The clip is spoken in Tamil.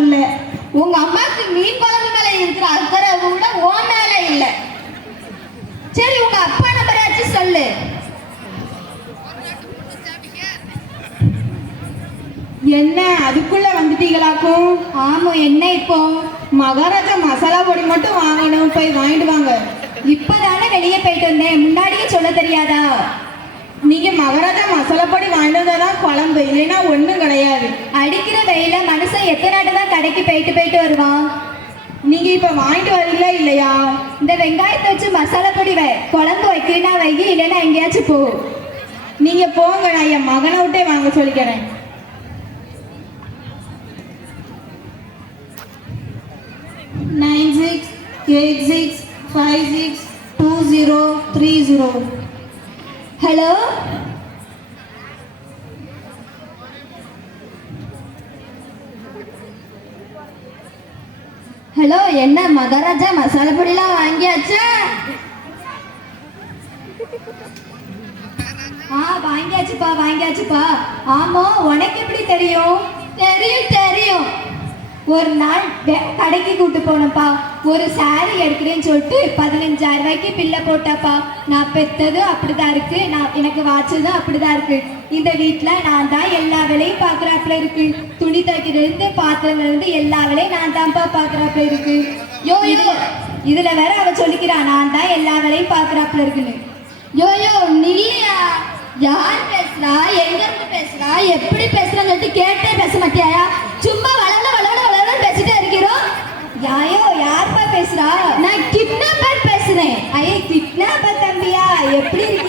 இல்ல. உங்க அம்மாக்கு மீன் குழம்பு மேல இருக்கிற அக்கறை கூட ஓ மேல இல்ல. சரி உங்க அப்பா நம்பராச்சு சொல்லு. என்ன அதுக்குள்ள வந்துட்டீங்களாக்கும்? ஆமா, என்ன இப்போ? மகாராஜா மசாலா பொடி மட்டும் வாங்கணும், போய் வாங்கிட்டு வாங்க. இப்பதானே வெளியே போயிட்டு வந்தேன், முன்னாடியே சொல்ல தெரியாதா? நீங்க மகாராஜா மசாலா பொடி வாங்கிட்டு வந்தாதான் குழம்பு, இல்லைன்னா ஒண்ணும் கிடையாது. அடிக்கிற வெயில மனுஷன் எத்தனை நாட்டு தான் கடைக்கு போயிட்டு வருவான். நீங்க இப்ப வாங்கிட்டு வரீங்களா இல்லையா? இந்த வெங்காயத்தை வச்சு மசாலா பொடி வை, குழம்பு வைக்கிறீனா வை, இல்லைன்னா எங்கேயாச்சும் போ. நீங்க போங்க, நான் என் மகனை விட்டே வாங்க சொல்லிக்கிறேன். நைன் 6 8 6 5 6 2 0 3 0. ஹலோ, ஹலோ, என்ன மகாராஜா மசாலா பொடிலாம் வாங்கியாச்சா? வாங்கியாச்சுப்பா. ஆமா, உனக்கு எப்படி தெரியும்? தெரியும். ஒரு நாள் கடைக்கு கூட்டு போனப்பா, ஒரு சாரி எடுக்கிறேன்னு சொல்லிட்டு 15,000 ரூபாய்க்கு பில்லை போட்டாப்பா. நான் பெத்ததும் அப்படிதான் இருக்கு, எனக்கு வாச்சதும் அப்படிதான் இருக்கு. இந்த வீட்டில் நான் தான் எல்லா வேலையும் பார்க்குறாப்புல இருக்கு. துணி தைக்கிறது, பாத்திரங்கள் இருந்து எல்லா வேலையும் நான் தான்ப்பா பார்க்குறாப்புல இருக்கு. இதுல வேற அவ சொல்லிக்கிறா நான் தான் எல்லா வேலையும் பார்க்குறாப்புல இருக்குன்னு. யோயோ நில்லையா? யார் பேசுறா? எங்க இருந்து பேசுறா? எப்படி பேசுறான்னு சொல்லிட்டு கேட்டே பேச மாட்டியாயா? சும்மா வளவள பேசிட்டே இருக்கிறோம். யாயோ, யார்ப்பா பேசுறா? நான் கிட்னாப்பர் பேசுறேன். ஐயே, கிட்னாப்பர் தம்பியா? எப்படி இருக்கீங்க?